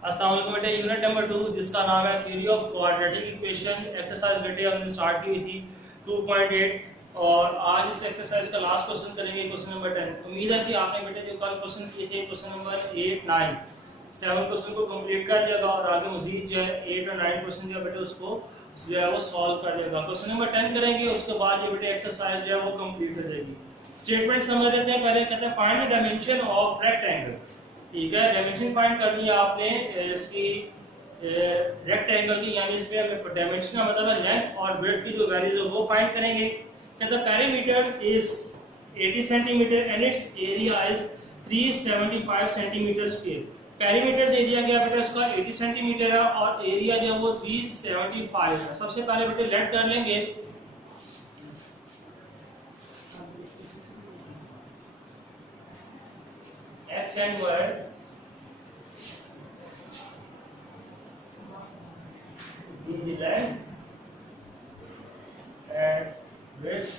अस्सलाम वालेकुम बेटे। यूनिट नंबर 2 जिसका नाम है theory of quadratic equation. Exercise बेटे हमने स्टार्ट की हुई थी 2.8 और आज इस एक्सरसाइज का लास्ट क्वेश्चन करेंगे, क्वेश्चन नंबर 10। उम्मीद है कि आपने बेटे जो कल क्वेश्चन किए थे क्वेश्चन नंबर 8, 9, 7 क्वेश्चन को कंप्लीट कर लिएगा और आगे मजीद जो है 8 और 9 क्वेश्चन जो है बेटे उसको जो है वो सॉल्व कर लिएगा। क्वेश्चन नंबर 10 करेंगे, उसके बाद ये बेटे एक्सरसाइज जो है वो कंप्लीट हो जाएगी। स्टेटमेंट समझ लेते हैं पहले। कहते हैं find the dimension of rectangle. ठीक है, डायमेंशन फाइंड करनी है आपने इसकी रेक्टेंगल की, यानी इसमें हमें डायमेंशन का मतलब है लेंथ और विड्थ की जो वैल्यूज है वो फाइंड करेंगे। कहता है perimeter is 80 centimetre and its area is 375 centimetre square. Perimeter दे दिया गया बेटा इसका 80 सेंटीमीटर है और एरिया जो है वो 375 है। सबसे पहले बेटे लेट कर लेंगे x and y is the length and width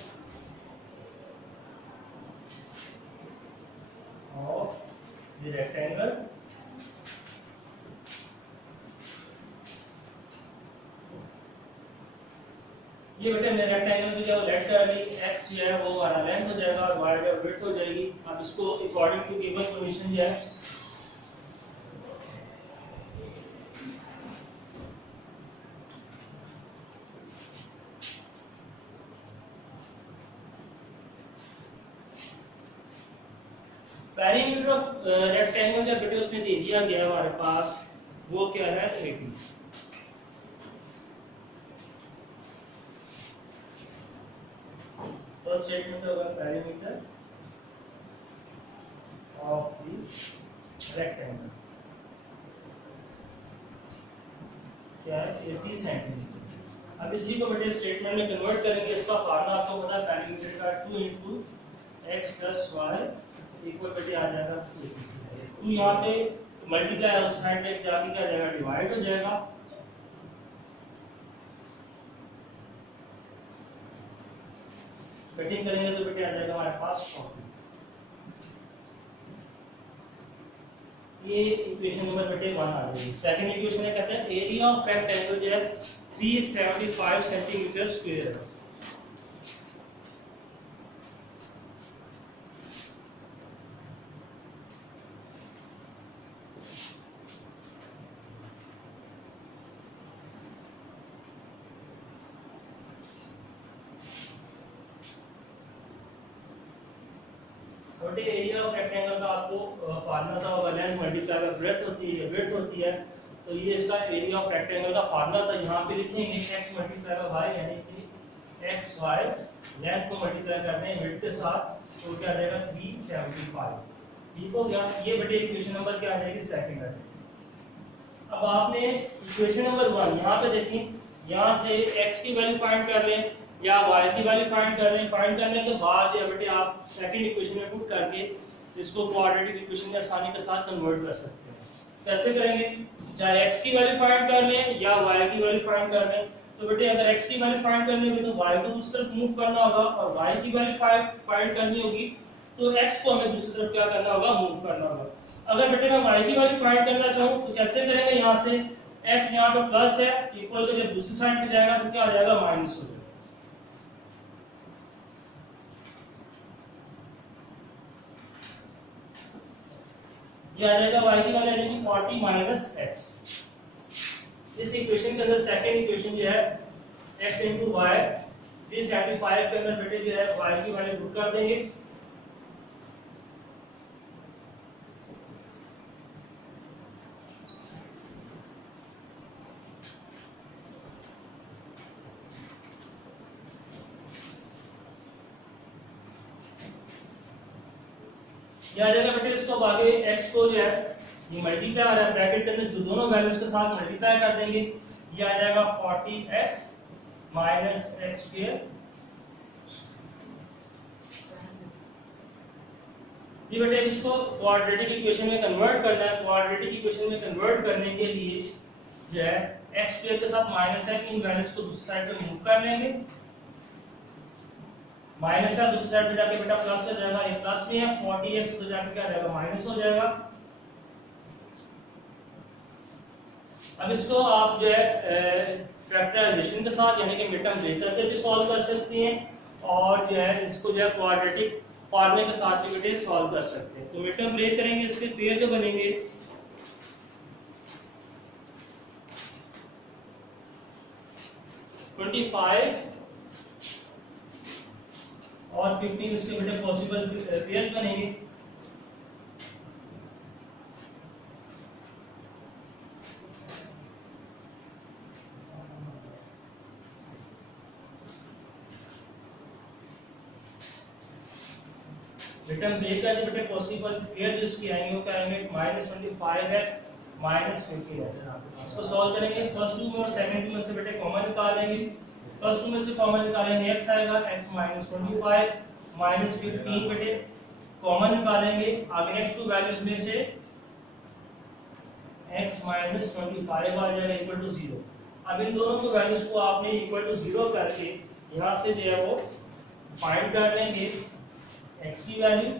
of the rectangle. ये बेटे हमने रेक्टेंगल की जब लेट कर ली, x जो है वो हमारा लेंथ हो जाएगा और y जो है विड्थ हो जाएगी। अब इसको अकॉर्डिंग टू गिवन कंडीशन जो है पेरीमीटर ऑफ रेक्टेंगल जो बेटे उसने दे दिया गया हमारे पास, वो क्या है 80। फर्स्ट स्टेटमेंट होगा पेरीमीटर ऑफ द रेक्टेंगल क्या है 80 सेंटीमीटर। अब इसी को बेटे स्टेटमेंट में कन्वर्ट करेंगे। इसका फार्मूला आपको पता है पेरीमीटर का 2 × x + y इक्वल बेटे आ जाएगा 2 यहाँ पे मल्टीप्लाई उस साइड पे जाके क्या जाएगा डिवाइड हो जाएगा। कटिंग करेंगे तो बेटे आ जाएगा हमारे पास 40। ये इक्वेशन नंबर बेटे 1 आ जाएगी। सेकंड इक्वेशन है, कहते हैं एरिया ऑफ रेक्टेंगल जो है 375 सेंटीमीटर स्क्वायर है। छोटे एरिया ऑफ रेक्टेंगल का आपको फार्मूला था होगा लेंथ मल्टीप्लाई बाय ब्रेड्थ होती है, विड्थ होती है। तो ये इसका एरिया ऑफ रेक्टेंगल का फार्मूला था। यहाँ पे लिखेंगे x मल्टीप्लाई बाय y, यानी कि x y लेंथ को मल्टीप्लाई करते हैं विड्थ के साथ, तो क्या आ जाएगा 375। ठीक हो गया। ये बेटे इक्वेशन नंबर क्या आ जाएगी सेकंड है। अब आपने इक्वेशन नंबर 1 यहाँ पे देखें, यहाँ से x की वैल्यू फाइंड कर लें या y की वैल्यू फाइंड कर लें। फाइंड करने के बाद या बेटे आप सेकंड इक्वेशन में पुट करके इसको क्वाड्रेटिक इक्वेशन में आसानी के साथ कन्वर्ट कर सकते हैं। कैसे करेंगे? चाहे x की वैल्यू फाइंड कर लें या y की वैल्यू फाइंड कर लें। तो बेटे अगर x की वैल्यू फाइंड करनी होगी तो y को दूसरी तरफ मूव करना होगा और y की वैल्यू फाइंड करनी होगी तो x को हमें दूसरी तरफ क्या करना होगा, मूव करना होगा। अगर बेटे मैं y की वैल्यू फाइंड करना चाहूं तो कैसे करेंगे? यहाँ से x यहाँ पे प्लस है, इक्वल तो जब दूसरी साइड पे जाएगा तो क्या आ जाएगा माइनस हो जाएगा। ये आ जाएगा y की वैल्यू यानी 40 - x। इस इक्वेशन के अंदर सेकंड इक्वेशन जो है x * y 375 के अंदर बेटे जो है y की वैल्यू पुट कर देंगे। ये आ जाएगा बेटे। इसको आगे x को जो है ये मल्टीप्लाई आ रहा है ब्रैकेट के अंदर, जो दोनों वैल्यूज के साथ मल्टीप्लाई कर देंगे। ये आ जाएगा 40x - x²। ये बेटे इसको क्वाड्रेटिक इक्वेशन में कन्वर्ट करना है। क्वाड्रेटिक इक्वेशन में कन्वर्ट करने के लिए जो है x² के साथ माइनस है, इन वैल्यूज को दूसरी साइड पे मूव कर लेंगे। माइनस है दूसरी साइड पे जाके बेटा प्लस हो जाएगा, ये प्लस में है 40x तो जाके क्या रहेगा माइनस हो जाएगा। अब इसको आप जो है फैक्टराइजेशन के साथ यानी कि मिड टर्म ब्रेक करके भी सॉल्व कर सकती हैं और जो है इसको जो है क्वाड्रेटिक फॉर्मूले के साथ भी बेटे सॉल्व कर सकते हैं। तो मिड टर्म ब्रेक करेंगे, इसके पेयर जो बनेंगे 25 और 15 इसके बेटे पॉसिबल पेयर्स बनेंगे। रिटर्न ब्रेक का जो बेटे पॉसिबल पेयर जो इसकी आएंगे वो क्या आएंगे -25x -15x। इसको सॉल्व करेंगे, फर्स्ट टू में और सेकंड टू में से बेटे कॉमन निकालेंगे। फर्स्ट टू में से कॉमन निकालेंगे x आएगा, x -25 -15 बेटे कॉमन निकालेंगे। आगे नेक्स्ट टू वैल्यूज में से x -25 आ जाएगा इक्वल टू 0। अब इन दोनों को वैल्यूज को आपने इक्वल टू 0 करके यहां से जो है वो फाइंड कर लेंगे x की वैल्यू।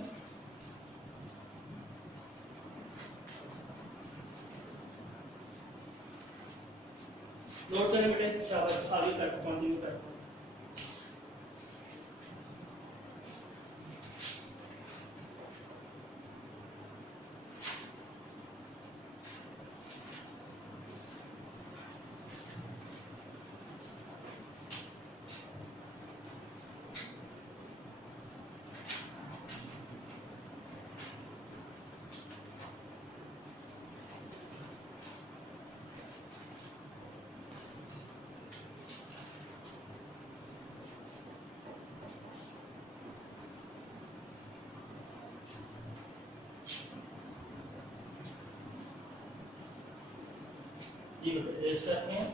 नोट करें बेटे, शाबाश, आगे करते कंटिन्यू करते हैं। ये रेस करते हैं।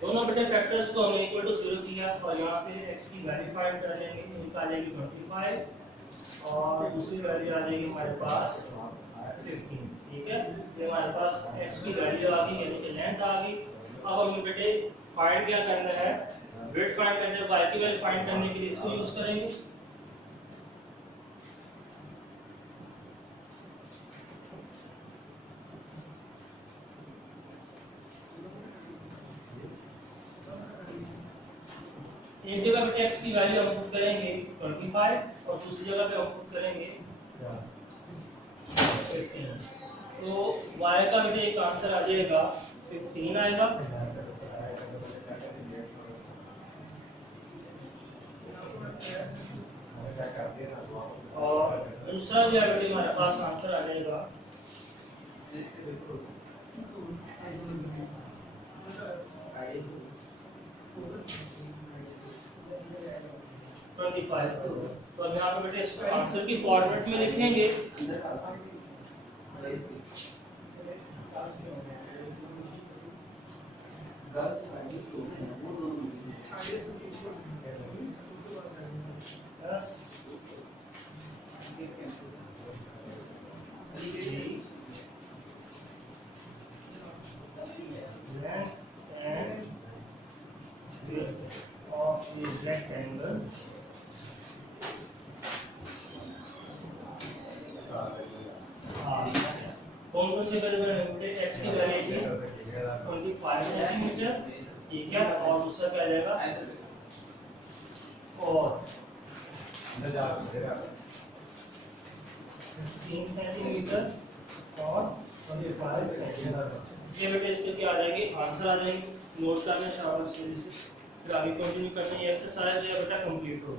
दोनों बेटे फैक्टर्स को हमने इक्वल टू 0 किया और यहाँ से x की वैल्यू फाइंड कर लेंगे, निकालेंगे 25 और दूसरी वैल्यू आ जाएगी हमारे पास 15। ठीक है, ये हमारे पास x की वैल्यू आ गई यानी कि लेंथ आ गई। अब हमें बेटे फाइंड क्या करना है, वेट फाइंड करने है, y की वैल्यू फाइंड करने के लिए इसको यूज करेंगे। एक जगह पे x की वैल्यू हम पुट करेंगे 25 और दूसरी जगह पे हम पुट करेंगे 15। तो y का बेटे एक आंसर आ जाएगा 15 आएगा। और दूसरा जो है बेटे हमारे पास आंसर आ जाएगा 25। तो अब यहाँ पे बेटे इसको आंसर की फॉर्मेट में लिखेंगे। of the rectangle कौन कौन से वेरिएबल x की वैल्यू 25 सेंटीमीटर, ठीक है, और दूसरा क्या आ जाएगा और 3 सेंटीमीटर और 25 सेंटीमीटर। ये बेटे इसके क्या आ जाएंगे, आंसर आ जाएंगे। नोट करना शाबाश, फिर आगे कंटिन्यू करते हैं। एक्सरसाइज जो है बेटा कंप्लीट हो।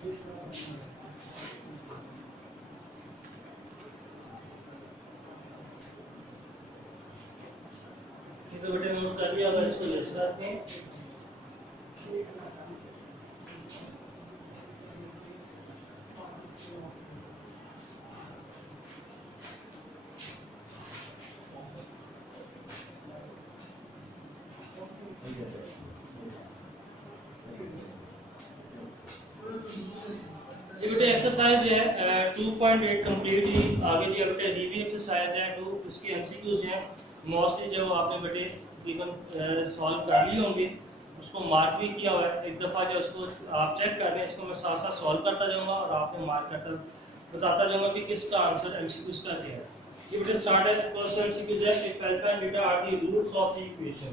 तो बेटे नोट कर लिया, अगर इसको लेस करते हैं ये बेटे एक्सरसाइज जो है 2.8 कंप्लीट ही आगे दिया बेटे रिव्यू एक्सरसाइज है। टू इसके एमसीक्यूज हैं मोस्टली जो आपने बेटे तकरीबन सॉल्व कर लिए होंगे, उसको मार्क भी किया हुआ है। एक दफ़ा जो उसको आप चेक कर रहे हैं, इसको मैं साथ साथ सॉल्व करता जाऊंगा और आपने मार्क करता बताता जाऊंगा कि किसका आंसर एमसीक्यूज का क्या है। ये बेटे स्टार्ट है, फर्स्ट एमसीक्यूज है if alpha and beta are the roots of the equation.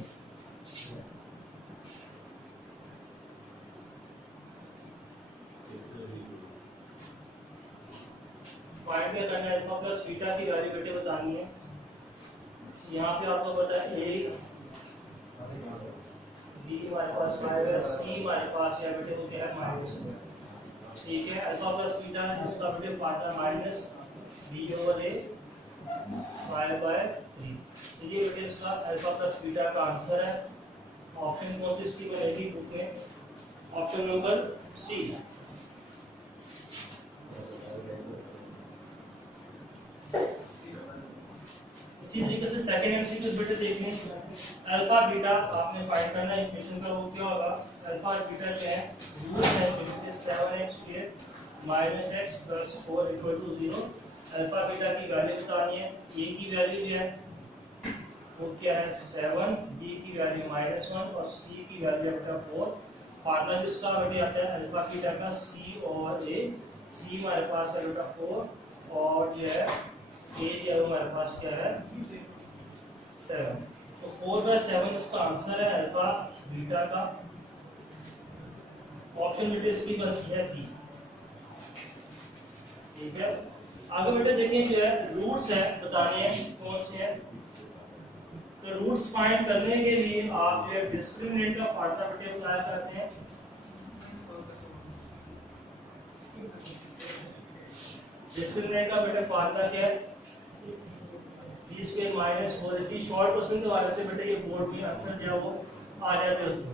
Find क्या करना है, अल्फा प्लस बीटा की वैल्यू बेटे बतानी है। यहाँ पे आपको पता है ए बी हमारे पास 5 है, सी हमारे पास है बेटे वो क्या है माइनस। ठीक है, अल्फा प्लस बीटा इसका बेटे फार्मूला माइनस बी ओवर ए 5/3। तो ये बेटे इसका अल्फा प्लस बीटा का आंसर है। ऑप्शन कौन सी इसकी बनेगी बुक में, ऑप्शन नंबर सी। इसी तरीके से सेकंड एमसीक्यू बेटे देख लें। अल्फा बीटा आपने फाइंड करना है इक्वेशन का, वो क्या होगा, अल्फा बीटा क्या है, रूट है बेटे 7x² - x + 4 = 0। अल्फा बीटा की वैल्यू बतानी है। ए की वैल्यू जो है वो क्या है 7, बी की वैल्यू -1 और सी की वैल्यू बेटा 4। फार्मूला जिसका बेटे आता है अल्फा बीटा का सी और ए। सी हमारे पास है बेटा 4 और जो है ए जो है हमारे पास क्या है 7। तो 4/7 इसका आंसर है अल्फा बीटा का। ऑप्शन बेटे इसकी बनती है बी। ठीक है, आगे बेटे देखें जो है रूट्स है बताने हैं कौन से हैं। तो रूट्स फाइंड करने के लिए आप जो है डिस्क्रिमिनेंट का फार्मूला बेटे बताया करते हैं। डिस्क्रिमिनेंट का बेटे फार्मूला क्या है, b² - 4। इसी शॉर्ट क्वेश्चन के वाले से बेटे ये बोर्ड में आंसर जो है वो आ जाते हैं उसको।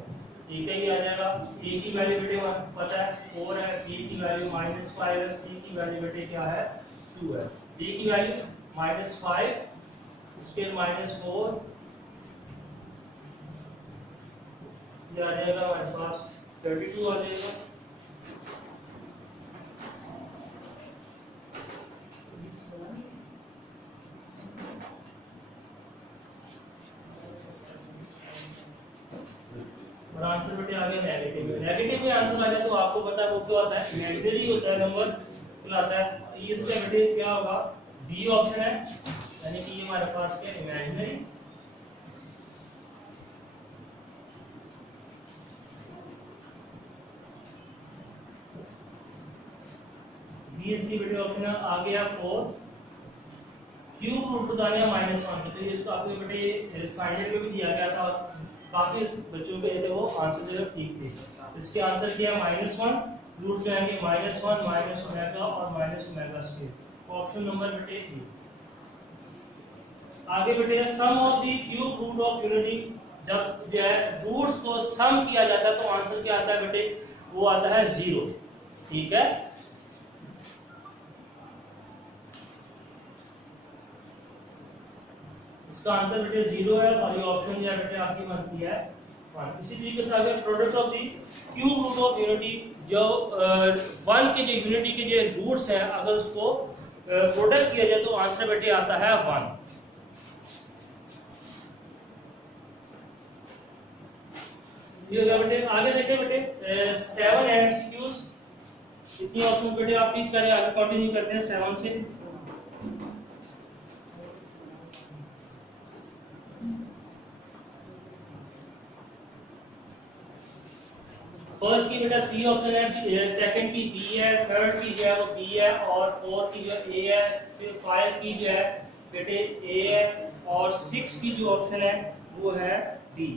ठीक है, ये आ जाएगा। a की वैल्यू बेटे पता है 4 है, b की वैल्यू -5 है, c की वैल्यू बेटे क्या है 2 है, d की वैल्यू -5 उसके -4 ये आ जाएगा हमारे पास 32 आ जाएगा। और आंसर बेटे आ गया नेगेटिव में। नेगेटिव में आंसर आ जाए तो आपको पता है वो क्या होता है, इमेजिनरी होता है नंबर कहलाता है। ये इसका बेटे क्या होगा, बी ऑप्शन है, यानी कि ये हमारे पास क्या इमेजिनरी। बी इसकी बेटे ऑप्शन आ गया 4। क्यूब रूट बताने हैं -1। तो ये इसको आपको बेटे असाइनमेंट में भी दिया गया था, काफी बच्चों के थे वो आंसर जो ठीक थे। इसके आंसर किया -1, रूट जो आएंगे -1 -ओमेगा और -ओमेगा²। ऑप्शन नंबर बेटे ए। आगे बेटे sum of the cube root of unity. जब जो है रूट्स को सम किया जाता है तो आंसर क्या आता है बेटे, वो आता है 0। ठीक है, इसका आंसर बेटे 0 है और ये ऑप्शन जो है बेटे आपकी बनती है 1। इसी तरीके से आगे product of the cube root of unity, जो 1 के जो यूनिटी के जो रूट्स हैं अगर उसको प्रोडक्ट किया जाए तो आंसर बेटे आता है 1। ये हो गया बेटे। आगे देखें बेटे 7 एमसीक्यूज। इतनी ऑप्शन बेटे आप टिक करें, आगे कंटिन्यू करते हैं 7 से। फर्स्ट की बेटा सी ऑप्शन है, सेकंड की बी है, थर्ड की जो है वो बी है और फोर्थ की जो ए है, फिर 5 की जो है बेटे ए है और 6 की जो ऑप्शन है वो है बी।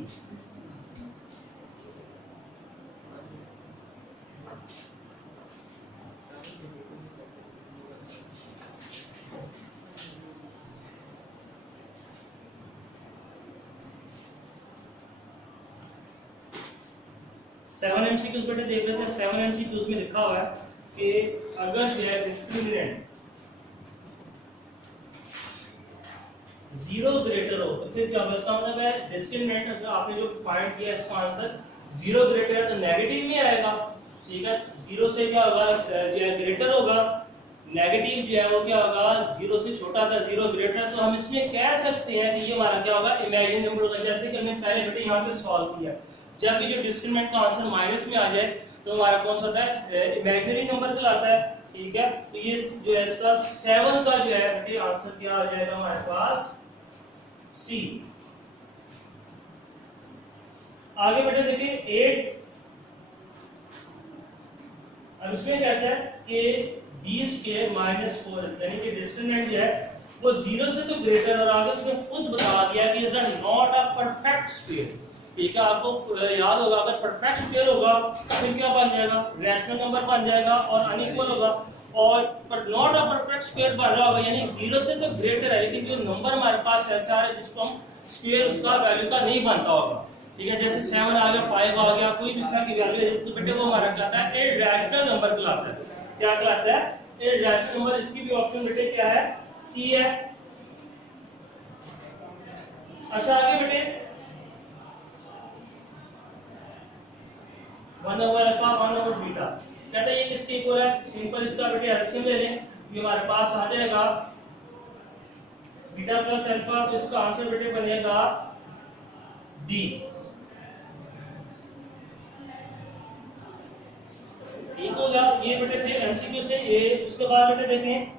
7 MCQs बेटे देख लेते हैं। 7 MCQs में लिखा हुआ है कि अगर जो है डिस्क्रिमिनेंट 0 ग्रेटर हो तो फिर क्या होगा? इसका मतलब है डिस्क्रिमिनेंट अगर आपने जो फाइंड किया इसका आंसर 0 ग्रेटर है तो नेगेटिव में आएगा, ठीक है। 0 से क्या होगा? जो है ग्रेटर होगा। नेगेटिव जो है वो क्या होगा? 0 से छोटा था, 0 ग्रेटर। तो हम इसमें कह सकते हैं कि ये हमारा क्या होगा? इमेजिनरी नंबर होगा। जैसे कि हमने पहले बेटे यहाँ पे सॉल्व किया, जब भी जो डिस्क्रिमिनेंट का आंसर माइनस में आ जाए तो हमारा कौन सा होता है? इमेजिनरी नंबर कहलाता है, ठीक है। तो ये जो है इसका 7 का जो है बेटे आंसर क्या आ जाएगा हमारे पास? सी। आगे बेटे देखिए 8। अब इसमें कहता है कि b स्क्वायर माइनस 4, यानी कि डिस्क्रिमिनेंट जो है वो 0 से तो ग्रेटर, और आगे उसने खुद बता दिया कि is not a perfect square, ठीक है। आपको याद होगा अगर परफेक्ट स्क्वायर होगा तो क्या बन जाएगा? रैशनल नंबर बन जाएगा और अनइक्वल होगा। और पर नॉट अ परफेक्ट स्क्वायर बन रहा होगा यानी 0 से तो ग्रेटर है, लेकिन जो नंबर हमारे पास ऐसा है जिसको हम स्क्वायर उसका वैल्यू का नहीं बनता होगा, ठीक है। जैसे 7 आ गया, 5 आ गया, कोई भी इस तरह की वैल्यू है तो बेटे वो हमारा कहलाता है इरैशनल नंबर कहलाता है। क्या कहलाता है? Irrational number. इसकी भी ऑप्शन बेटे क्या है? सी है। अच्छा आगे बेटे 1/अल्फा 1/बीटा कहता है ये किसके इक्वल है? सिंपल इसका बेटे एलसीएम ले लें, ये हमारे पास आ जाएगा बीटा प्लस अल्फा। तो इसका आंसर बेटे बनेगा डी। ठीक हो गया। ये बेटे थे एमसीक्यू से ये। उसके बाद बेटे देखें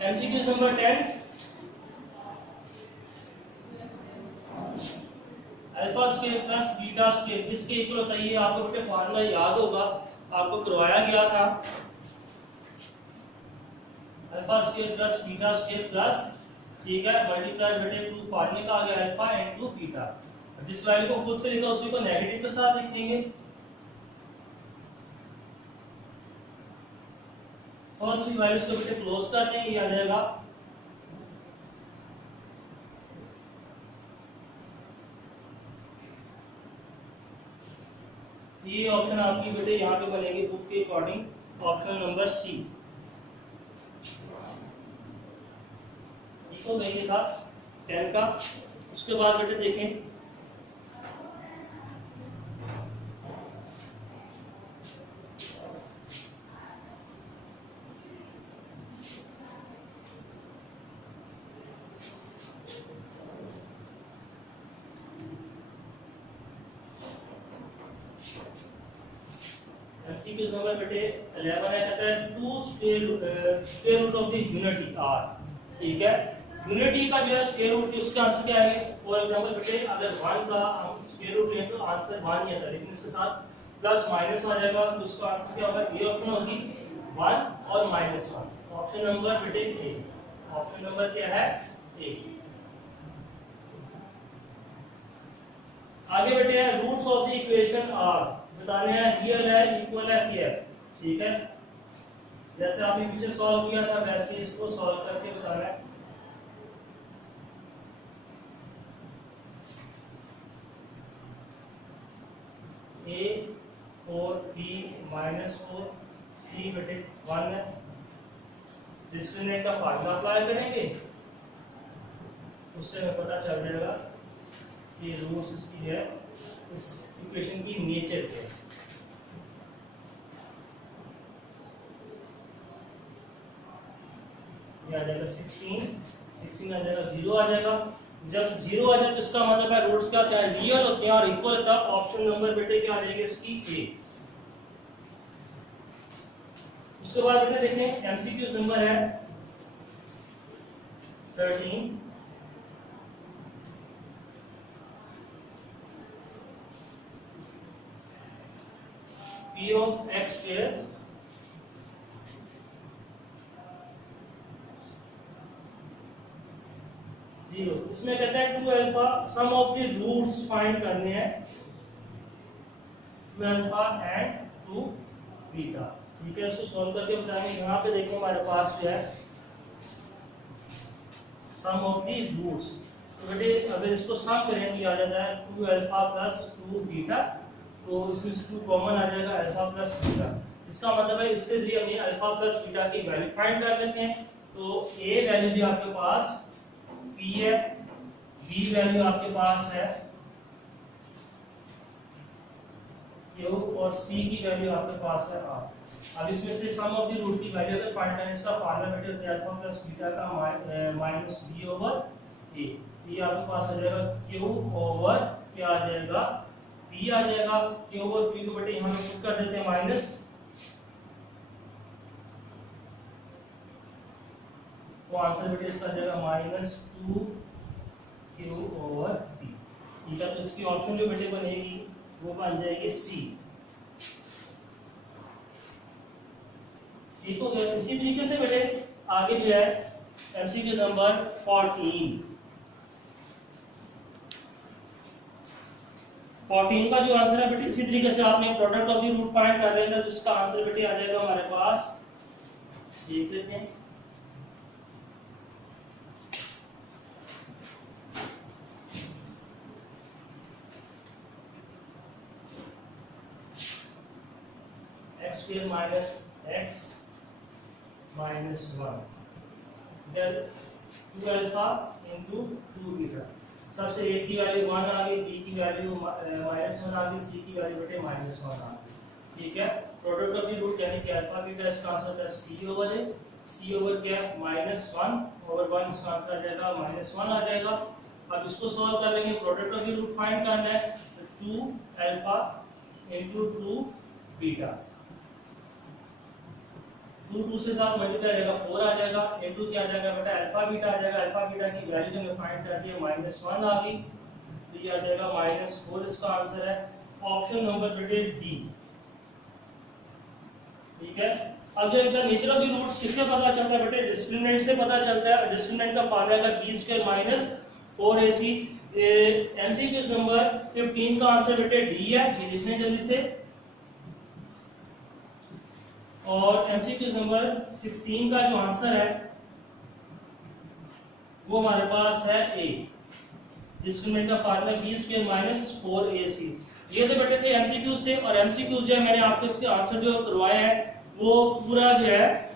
MCQ number 10, alpha square plus beta square किसके इक्वल होता है? ये आपको बेटे फार्मूला याद होगा, आपको करवाया गया था। Alpha square plus beta square plus, ठीक है, मल्टीप्लाई बेटे 2 फार्मूले का आ गया अल्फा इनटू बीटा। जिस वैल्यू को खुद से लिखा उसी को नेगेटिव के साथ लिखेंगे। फर्स्ट भी वैल्यूज को बेटे क्लोज कर देंगे, ये आ जाएगा ये ऑप्शन आपकी बेटे यहाँ पे बनेगी बुक के अकॉर्डिंग ऑप्शन नंबर सी। ठीक हो गई, ये था 10 का। उसके बाद बेटे देखें एमसीक्यू नंबर बेटे 11 है। कहता है 2 square root of the unity are, ठीक है। यूनिटी का जो है स्क्वायर रूट उसका आंसर क्या आएगा? फॉर एग्जांपल बेटे अगर 1 का हम स्क्वायर रूट लें तो आंसर 1 ही आता है, लेकिन इसके साथ प्लस माइनस आ जाएगा तो उसका आंसर क्या होगा? ये ऑप्शन होगी 1 और -1। ऑप्शन नंबर बेटे ए। ऑप्शन नंबर क्या है? ए। आगे बेटे है roots of the equation are बताने हैं, रियल है, इक्वल है, क्या है, ठीक है। जैसे आपने पीछे सॉल्व किया था वैसे इसको सॉल्व करके बताना है। a 4 b -4 c बेटे 1 है। डिस्क्रिमिनेंट का फार्मूला अप्लाई करेंगे, उससे हमें पता चल जाएगा कि रूट्स इसकी है इस इक्वेशन की नेचर क्या है। ये आ जाएगा 16 आ जाएगा, 0 आ जाएगा। जब 0 आ जाए तो इसका मतलब है रूट्स क्या होता है? रियल होते हैं और इक्वल होता है। ऑप्शन नंबर बेटे क्या आ जाएगी इसकी? ए। उसके बाद बेटे देखें एमसीक्यू नंबर है 13। P of x square जीरो। इसमें कहता है 2 alpha sum of the roots find करने हैं 2 अल्फा एंड 2 बीटा, ठीक है। इसको सॉल्व करके बताएंगे। यहाँ पे देखो हमारे पास जो है सम ऑफ द रूट्स, तो बेटे अगर इसको सम करेंगे आ जाता है 2 अल्फा प्लस 2 बीटा, तो इसमें से 2 कॉमन आ जाएगा अल्फा प्लस बीटा। इसका मतलब है इसके जरिए हम अल्फा प्लस बीटा की वैल्यू फाइंड कर लेते हैं। तो ए वैल्यू जो आपके पास पी है, बी वैल्यू आपके पास है क्यू, और सी की वैल्यू आपके पास है आर। अब इसमें से सम ऑफ द रूट की वैल्यू अगर फाइंड करें, इसका फार्मूला बेटे होता है अल्फा प्लस बीटा का माइनस बी ओवर ए। ये आपके पास आ जाएगा क्यू ओवर क्या आ जाएगा, पी आ जाएगा। क्यू ओवर पी को बेटे यहाँ पे पुट कर देते हैं माइनस, तो आंसर बेटे इसका आ जाएगा माइनस 2 क्यू ओवर पी। ठीक है, तो इसकी ऑप्शन जो बेटे बनेगी वो बन जाएगी सी। ठीक हो गया। इसी तरीके से बेटे आगे जो है एमसीक्यू नंबर 14 का जो आंसर है बेटे इसी तरीके से आपने product of the root find कर लेना, तो इसका आंसर बेटे आ जाएगा हमारे पास, देख लेते हैं। x square minus x minus 1 then 2 alpha into 2 beta. सबसे a की वैल्यू 1 आ गई, b की वैल्यू -1 आ गई, c की वैल्यू बेटे -1 आ गई। ठीक है, प्रोडक्ट ऑफ द रूट यानी कि अल्फा बीटा इसका आंसर होता है c over a। c over क्या है -1 ओवर 1, इसका आंसर आ जाएगा -1 आ जाएगा। अब इसको सॉल्व कर लेंगे, product of the root find करना है, तो 2 अल्फा इनटू 2 बीटा, 2 से साथ मल्टीप्लाई हो जाएगा 4 आ जाएगा, इनटू क्या आ जाएगा बेटा अल्फा बीटा आ जाएगा। अल्फा बीटा की वैल्यू जो हमने फाइंड कर दी है -1 आ गई, तो ये आ जाएगा -4, इसका आंसर है ऑप्शन नंबर बेटे डी। ठीक है, अब जो इनका नेचर ऑफ द रूट्स किससे पता चलता है बेटे, डिस्क्रिमिनेंट से पता चलता है। डिस्क्रिमिनेंट का फार्मूला है b² minus 4ac। MCQ number 15 का आंसर बेटे डी है, ये लिखने जल्दी से। और एमसीक्यू नंबर 16 का जो आंसर है वो हमारे पास है ए। डिस्क्रिमिनेंट का फार्मूला b² माइनस 4ac। ये तो बेटे थे एमसीक्यू से, और एमसीक्यू जो है मैंने आपको इसके आंसर जो करवाए हैं वो पूरा जो है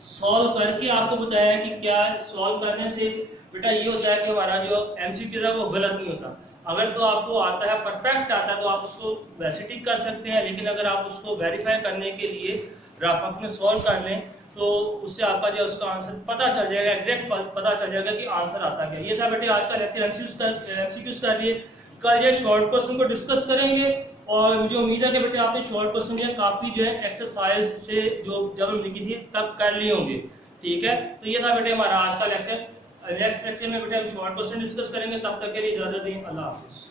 सॉल्व करके आपको बताया है कि क्या सॉल्व करने से बेटा ये होता है कि हमारा जो एमसीक्यू है वो गलत नहीं होता। अगर तो आपको आता है, परफेक्ट आता है, तो आप उसको वैसे टिक कर सकते हैं, लेकिन अगर आप उसको वेरीफाई करने के लिए रफ में सॉल्व कर लें तो उससे आपका जो उसका आंसर पता चल जाएगा, एग्जैक्ट पता चल जाएगा कि आंसर आता क्या। ये था बेटे आज का लेक्चर एमसीक्यूज कर लिए। कल ये शॉर्ट क्वेश्चन को डिस्कस करेंगे, और मुझे उम्मीद है कि बेटे आपने शॉर्ट क्वेश्चन जो काफी जो है एक्सरसाइज से जो जब हम लिखी थी तब कर लिए होंगे। ठीक है, तो ये था बेटे हमारा आज का लेक्चर। नेक्स्ट लेक्चर में बेटे हम शॉर्ट क्वेश्चन डिस्कस करेंगे, तब तक के लिए इजाजत दें, अल्लाह हाफिज।